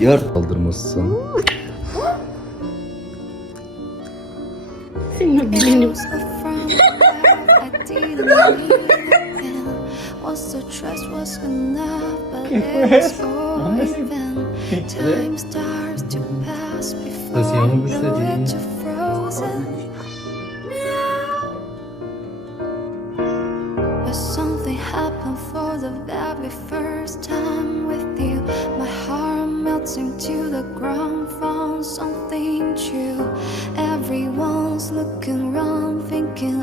Yar kaldırmazsan. Senin dilenim. Once the trust was enough, but it's open. Time starts to pass before you know it, you're frozen. But something happened for the very first time with you. My heart melting to the ground, found something true. Everyone's looking around, thinking